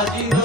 Ajiro.